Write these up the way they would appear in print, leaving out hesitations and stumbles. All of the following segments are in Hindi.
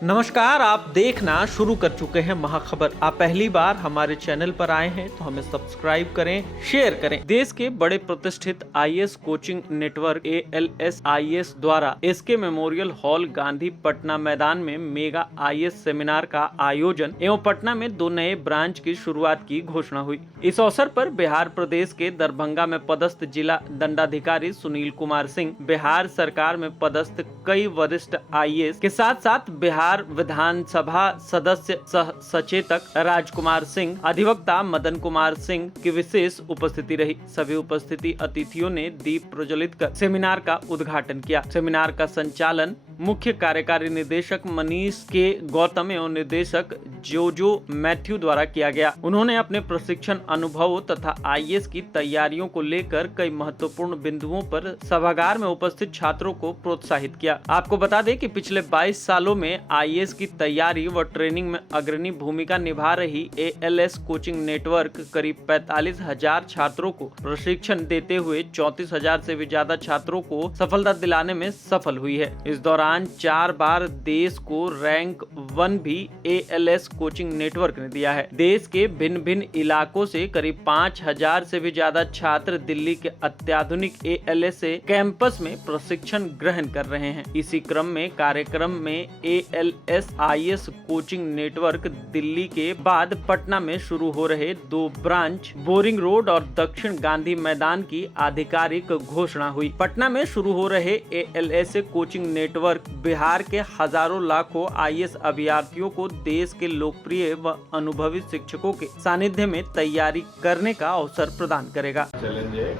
नमस्कार, आप देखना शुरू कर चुके हैं महाखबर। आप पहली बार हमारे चैनल पर आए हैं तो हमें सब्सक्राइब करें, शेयर करें। देश के बड़े प्रतिष्ठित आईएएस कोचिंग नेटवर्क ALS-IAS द्वारा SK memorial hall Gandhi Patna मैदान में मेगा आईएएस सेमिनार का आयोजन एवं पटना में 2 नए ब्रांच की शुरुआत की घोषणा हुई। इस अवसर पर बिहार प्रदेश के दरभंगा में पदस्थ जिला दंडाधिकारी सुनील कुमार सिंह, बिहार सरकार में पदस्थ कई वरिष्ठ आईएएस के साथ साथ बिहार विधानसभा सदस्य सह सचेतक राजकुमार सिंह, अधिवक्ता मदन कुमार सिंह की विशेष उपस्थिति रही। सभी उपस्थिति अतिथियों ने दीप प्रज्वलित कर सेमिनार का उद्घाटन किया। सेमिनार का संचालन मुख्य कार्यकारी निदेशक मनीष के गौतम एवं निदेशक जोजो मैथ्यू द्वारा किया गया। उन्होंने अपने प्रशिक्षण अनुभवों तथा आईएएस की तैयारियों को लेकर कई महत्वपूर्ण बिंदुओं पर सभागार में उपस्थित छात्रों को प्रोत्साहित किया। आपको बता दें कि पिछले 22 सालों में आईएएस की तैयारी व ट्रेनिंग में अग्रणी भूमिका निभा रही ALS कोचिंग नेटवर्क करीब 45,000 छात्रों को प्रशिक्षण देते हुए 34,000 से भी ज्यादा छात्रों को सफलता दिलाने में सफल हुई है। इस दौरान 4 बार देश को रैंक 1 भी ALS कोचिंग नेटवर्क ने दिया है। देश के भिन्न भिन्न इलाकों से करीब 5,000 से भी ज्यादा छात्र दिल्ली के अत्याधुनिक ALS कैंपस में प्रशिक्षण ग्रहण कर रहे हैं। इसी क्रम में कार्यक्रम में ALS-IAS कोचिंग नेटवर्क दिल्ली के बाद पटना में शुरू हो रहे 2 ब्रांच बोरिंग रोड और दक्षिण गांधी मैदान की आधिकारिक घोषणा हुई। पटना में शुरू हो रहे ALS कोचिंग नेटवर्क बिहार के हजारों लाखों आईएएस अभ्यर्थियों को देश के लोकप्रिय व अनुभवी शिक्षकों के सानिध्य में तैयारी करने का अवसर प्रदान करेगा। चैलेंज है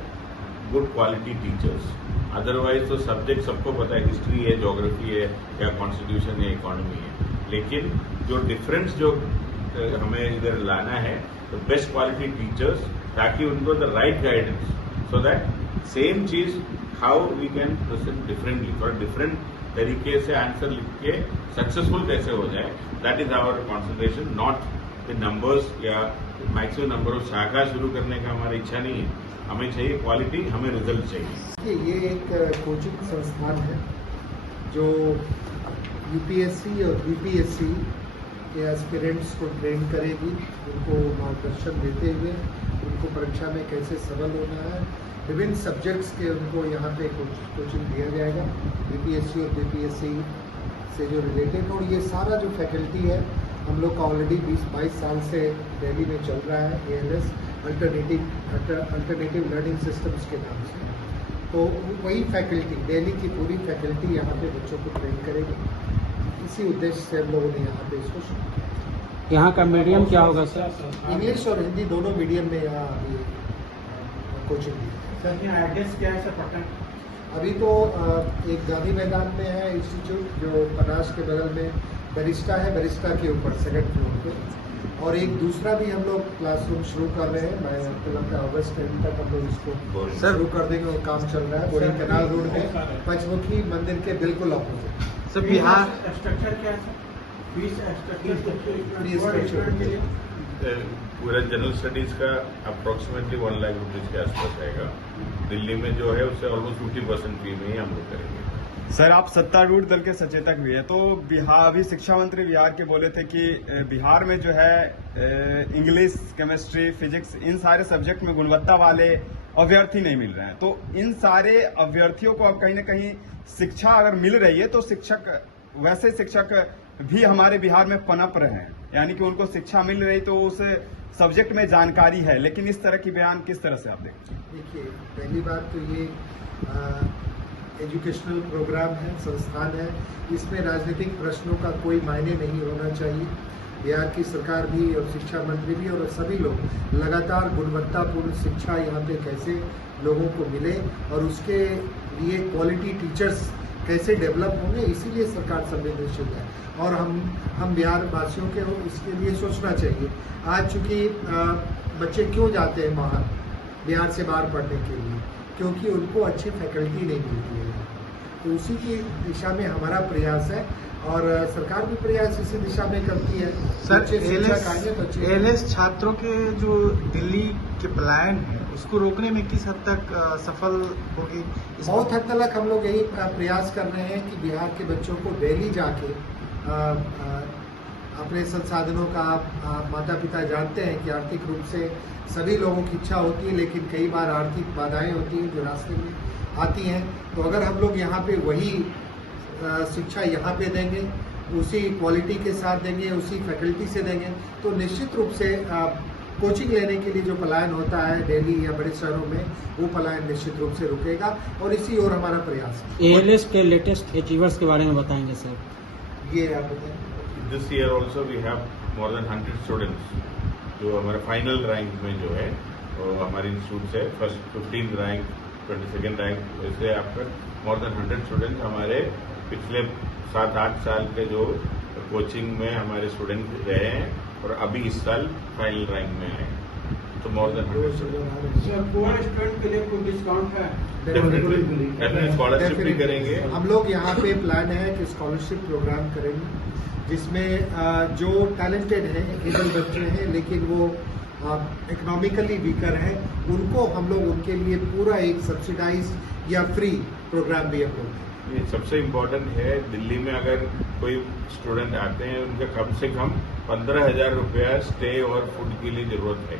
गुड क्वालिटी टीचर्स। अदरवाइज तो सब्जेक्ट सबको पता है, हिस्ट्री है, ज्योग्राफी है या कॉन्स्टिट्यूशन है, इकोनॉमी है, लेकिन जो डिफरेंस जो हमें इधर लाना है तो बेस्ट क्वालिटी टीचर्स, ताकि उनको the right guidance, so that same चीज how we can present differently और डिफरेंट तरीके से आंसर लिख के सक्सेसफुल कैसे हो जाए। That is our concentration, not the numbers या मैक्सिमम नंबर ऑफ शाखा शुरू करने का हमारी इच्छा नहीं है। हमें चाहिए क्वालिटी, हमें रिजल्ट चाहिए। ये एक कोचिंग संस्थान है जो यूपीएससी और बीपीएससी के एस्पिरेंट्स को ट्रेन करेगी, उनको मार्गदर्शन देते हुए उनको परीक्षा में कैसे सफल होना है, विभिन्न सब्जेक्ट्स के उनको यहाँ पे कोचिंग दिया जाएगा, बीपीएससी और बीपीएससी से जो रिलेटेड। और ये सारा जो फैकल्टी है हम लोग का ऑलरेडी 20-22 साल से दिल्ली में चल रहा है, ALS अल्टरनेटिव लर्निंग सिस्टम्स के नाम से। तो वही फैकल्टी, दिल्ली की पूरी फैकल्टी यहाँ पे बच्चों को ट्रेन करेगी। इसी उद्देश्य से हम लोगों ने यहाँ पे इसको शुरू किया। यहाँ का मीडियम क्या होगा सर? इंग्लिश और हिंदी दोनों मीडियम में यहाँ अभी कोचिंग दी। सर यहाँ एड्रेस क्या है सर पटना? अभी तो एक गांधी मैदान में है इंस्टीट्यूट, जो पनास के बगल में बरिस्टा है, बरिस्टा के ऊपर 2nd फ्लोर पे, और एक दूसरा भी हम लोग क्लासरूम शुरू कर रहे हैं। मैं आपको लगता है अगस्त एंड तक हम लोग इसको शुरू कर देंगे और काम चल रहा है। बोरिंग कैनाल रोड में पंचमुखी मंदिर के बिल्कुल ऑपोजिट। सर बिहार स्ट्रक्चर क्या है सर? फीस स्ट्रक्चर पूरा जनरल स्टडीज का अप्रोक्सीमेटली 1 लाख रुपीज के आसपास आएगा। दिल्ली में जो है उससे ऑलमोस्ट 50% फी में ही हम लोग करेंगे। सर आप सत्तारूढ़ दल के सचेतक भी है, तो बिहार अभी शिक्षा मंत्री बिहार के बोले थे कि बिहार में जो है इंग्लिश, केमिस्ट्री, फिजिक्स, इन सारे सब्जेक्ट में गुणवत्ता वाले अभ्यर्थी नहीं मिल रहे हैं। तो इन सारे अभ्यर्थियों को अब कहीं न कहीं शिक्षा अगर मिल रही है तो वैसे शिक्षक भी हमारे बिहार में पनप रहे हैं, यानी कि उनको शिक्षा मिल रही तो उस सब्जेक्ट में जानकारी है। लेकिन इस तरह की बयान किस तरह से आप देखते हैं? देखिए, पहली बात तो ये एजुकेशनल प्रोग्राम है, संस्थान है, इसमें राजनीतिक प्रश्नों का कोई मायने नहीं होना चाहिए। बिहार की सरकार भी और शिक्षा मंत्री भी और सभी लोग लगातार गुणवत्तापूर्ण शिक्षा यहाँ पे कैसे लोगों को मिले और उसके लिए क्वालिटी टीचर्स कैसे डेवलप होंगे, इसीलिए सरकार संवेदनशील है। और हम बिहार वासियों के इसके लिए सोचना चाहिए। आज चूंकि बच्चे क्यों जाते हैं बाहर, बिहार से बाहर पढ़ने के लिए, क्योंकि उनको अच्छी फैकल्टी नहीं मिलती है। तो उसी की दिशा में हमारा प्रयास है और सरकार भी प्रयास इसी दिशा में करती है। सर ALS छात्रों के जो दिल्ली के पलायन है उसको रोकने में किस हद तक सफल होगी? बहुत हद तक हम लोग यही प्रयास कर रहे हैं कि बिहार के बच्चों को दिल्ली जाके अपने संसाधनों का आप माता पिता जानते हैं कि आर्थिक रूप से सभी लोगों की इच्छा होती है, लेकिन कई बार आर्थिक बाधाएं होती हैं जो रास्ते में आती हैं। तो अगर हम लोग यहाँ पे वही शिक्षा यहाँ पे देंगे, उसी क्वालिटी के साथ देंगे, उसी फैकल्टी से देंगे, तो निश्चित रूप से कोचिंग लेने के लिए जो पलायन होता है दिल्ली या बड़े शहरों में, वो पलायन निश्चित रूप से रुकेगा और इसी ओर हमारा प्रयास है। ALS के लेटेस्ट अचीवर्स के बारे में बताएंगे सर। ये आप बताएं। This year also we have more than 100 students जो हमारे फाइनल रैंक में जो है, वो हमारे इंस्टीट्यूट से फर्स्ट 15 रैंक 22nd रैंक, ऐसे आपका मोर देन 100 स्टूडेंट्स हमारे पिछले 7-8 साल के जो कोचिंग में हमारे स्टूडेंट रहे हैं और अभी इस साल फाइनल रैंक में आए, तो मोर देन 100 स्टूडेंट के लिए कोई डिस्काउंट है? डेफिनेटली स्कॉलरशिप भी करेंगे। हम लोग यहाँ पे प्लान है कि स्कॉलरशिप प्रोग्राम करेंगे, जिसमें जो टैलेंटेड हैं, एबल बच्चे हैं लेकिन वो इकोनॉमिकली वीकर हैं, उनको हम लोग उनके लिए पूरा एक सब्सिडाइज या फ्री प्रोग्राम भी हम लोग। ये सबसे इम्पोर्टेंट है, दिल्ली में अगर कोई स्टूडेंट आते हैं उनका कम से कम 15,000 रुपया स्टे और फूड के लिए जरूरत है,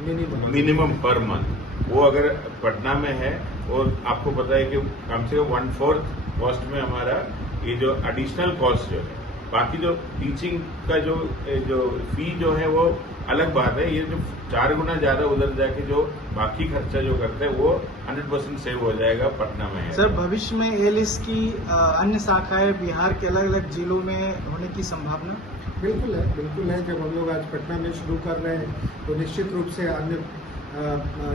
मिनिमम पर मंथ। वो अगर पटना में है और आपको पता है कि कम से कम 1/4 कॉस्ट में हमारा ये जो एडिशनल कॉस्ट जो है, बाकी जो टीचिंग का जो फी जो है वो अलग बात है, ये जो 4 गुना ज्यादा उधर जाके जो बाकी खर्चा जो करते हैं वो 100% सेव हो जाएगा पटना में है। सर, भविष्य में ALS की अन्य शाखाएं बिहार के अलग अलग जिलों में होने की संभावना? बिल्कुल है, बिल्कुल है। जब हम लोग आज पटना में शुरू कर रहे हैं तो निश्चित रूप से अन्य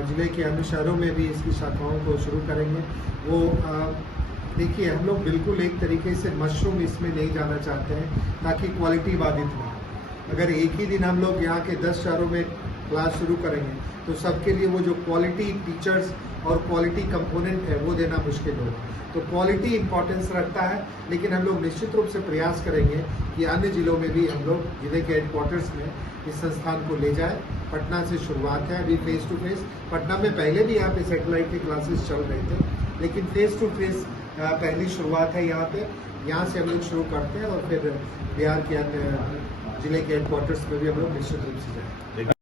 जिले के अन्य शहरों में भी इसकी शाखाओं को शुरू करेंगे। वो देखिए, हम लोग बिल्कुल एक तरीके से मशरूम इसमें नहीं जाना चाहते हैं ताकि क्वालिटी बाधित हो। अगर एक ही दिन हम लोग यहाँ के 10 शहरों में क्लास शुरू करेंगे तो सबके लिए वो जो क्वालिटी टीचर्स और क्वालिटी कंपोनेंट है वो देना मुश्किल होगा। तो क्वालिटी इंपॉर्टेंस रखता है, लेकिन हम लोग निश्चित रूप से प्रयास करेंगे कि अन्य जिलों में भी हम लोग जिले के हेडक्वार्टर्स में इस संस्थान को ले जाए। पटना से शुरुआत है अभी फेस टू फेस। पटना में पहले भी यहाँ पे सेटेलाइट के क्लासेस चल रहे थे, लेकिन फेस टू फेस पहली शुरुआत है यहाँ पे। यहाँ से हम लोग शुरू करते हैं और फिर बिहार के अन्य जिले के हेडक्वार्टर्स में भी हम लोग निश्चित रूप से जाएंगे।